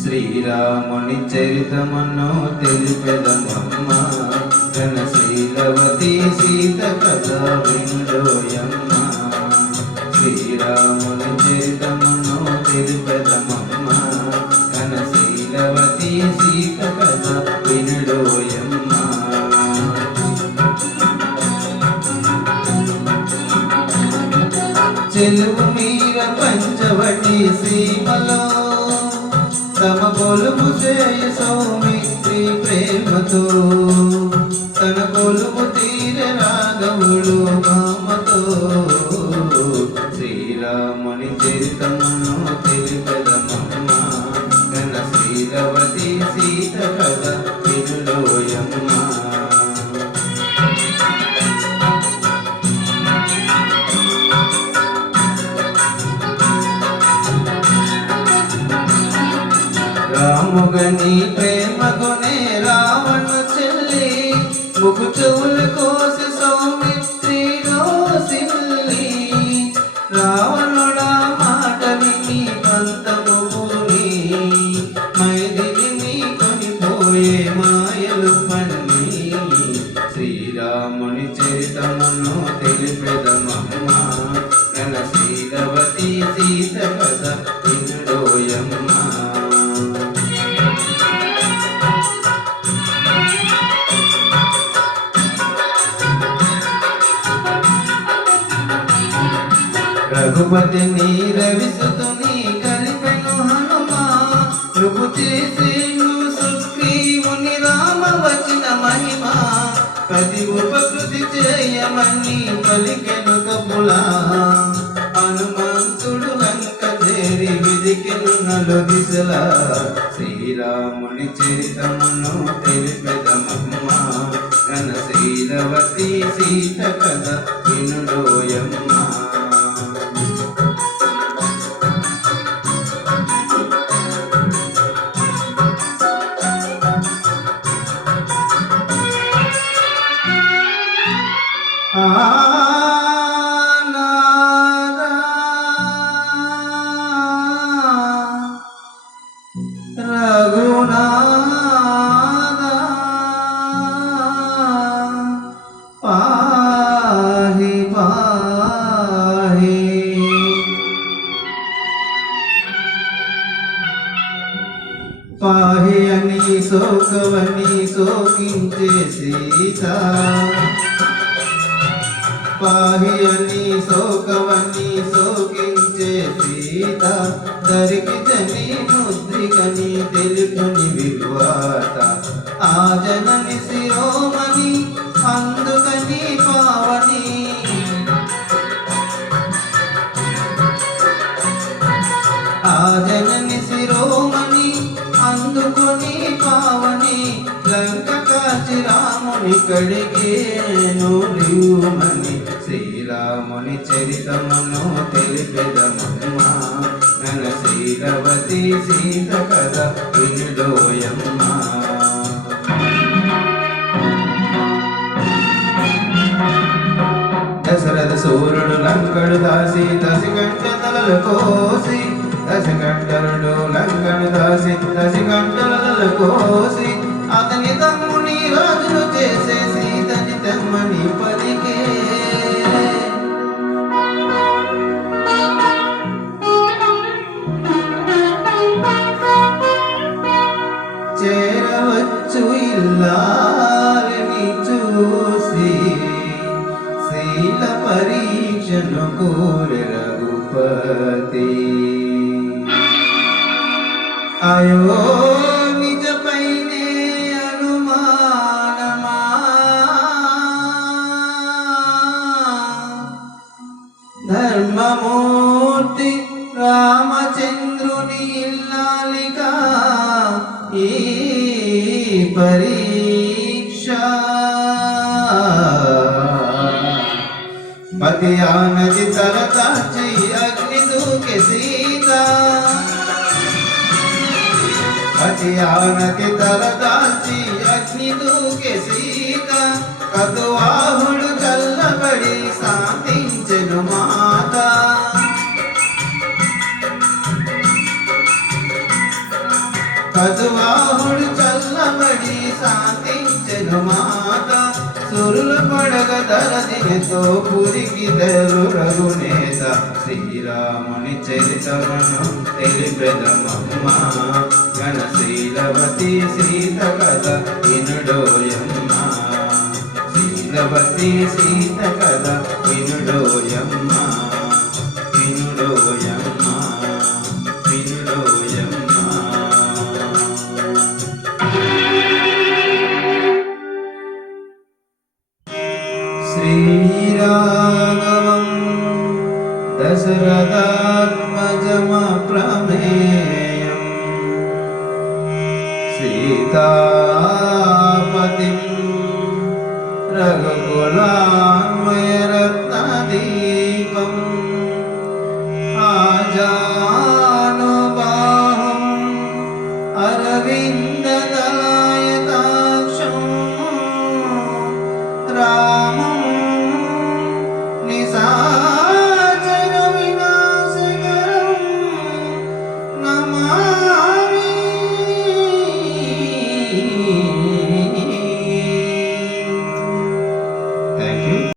శ్రీరాముని చరితమును తెలిపెదమమ్మ ఘనశీలవతి సీత కథ వినుడోయమ్మ. శ్రీరాముని చరితమును తెలిపెదమమ్మ ఘనశీలవతి సీత కథ వినుడోయమ్మ. చెలువు మీర పంచవటి సీమలో తమ కొలువు చేయ సౌమిత్రి ప్రేమతో తన కొలువు తీర రాఘవుడు మామతో. శ్రీరాముని చరితమును తెలిపెదమమ్మ ఘనశీలవతి సీత కథ వినుడోయమ్మ. రాముగని ప్రేమగునే రావణు చెల్లి ముగు చెవులు కోసి సౌమిత్రి రోసిల్లి. రావణుడా మాట విని పంతము పూని మైదిని కొనిపోయే మాయలు పన్ని. శ్రీరాముని చరితమును తెలిపెదమమ్మ ఘనశీలవతి సీత కథ వినుడోయమ్మ. రఘుపతిని రవిసుతుని కలిపెను హనుమా ప్రభు చేసేను సుగ్రీవుని రామ వచన మహిమ. ప్రతి ఉపకృతి చేయమని పలికెను కపులా హనుమంతుడు లంక చేరి విదికెను నలు దిశలా. శ్రీరాముని చరితమును తెలిపెదమమ్మ ఘనశీలవతి సీత కథ వినుడోయమ్మ. రఘునాథ పాహి పాహి. పాహి అని శోకవని శోకించే సీత. పాహి అని శోకవని శోకించే సీత. దరికి జని ముద్రికని తెలుపుని వివాత. ఆ జనని శిరోమణి అందుకని పావని. ఆ జనని శిరోమణి అందుకొని పావని. లంక కాచి రాముని కడిగేను లియుమని. శ్రీరాముని చరితమును తెలిపెదమమ్మ ఘనశీలవతి సీత కథ వినుడోయమ్మ. దశరథ సూర్యుడు లంకడు దాసి దశగంట తలలు కోసి. దశకంఠరుడు లంకను దాసి దశకంఠలలు కోసి. అతని తమ్ముని రాజును చేసే సీతని తెమ్మని పలికే. చేరవచ్చు ఇల్లాలని చూసి శీల పరీక్షను కోరె రఘుపతి. అయో నిజపైనే అనుమానమా ధర్మమూర్తి రామచంద్రుని ఇల్లాలిగా ఈ పరీక్ష. పతి ఆనది తల దాచి అగ్ని దూకే సీత. పతి ఆనది తల దాచి అగ్ని దూకే సీత. కదువాహుడు చల్లబడి శాంతించెను మాత. మధువాహుడు చల్లబడి శాంతించెను మాత సురులు పడగ దరదినితో పురికి దరు రఘునేత శ్రీరాముని చరితమును తెలిపెదమమ్మ గణశీలవతి సీత కథ వినుడోయమ్మ శీలవతి సీత కథ వినుడోయమ్మ వినుడోయమ్మ వినుడోయమ్మ. శ్రీరాఘవం దశరథాత్మజమప్రమేయం సీతాపతిం రఘుకులాన్వయరత్నదీపం ఆజానుబాహుం అరవిందదలాయతాక్షం రామం నిశా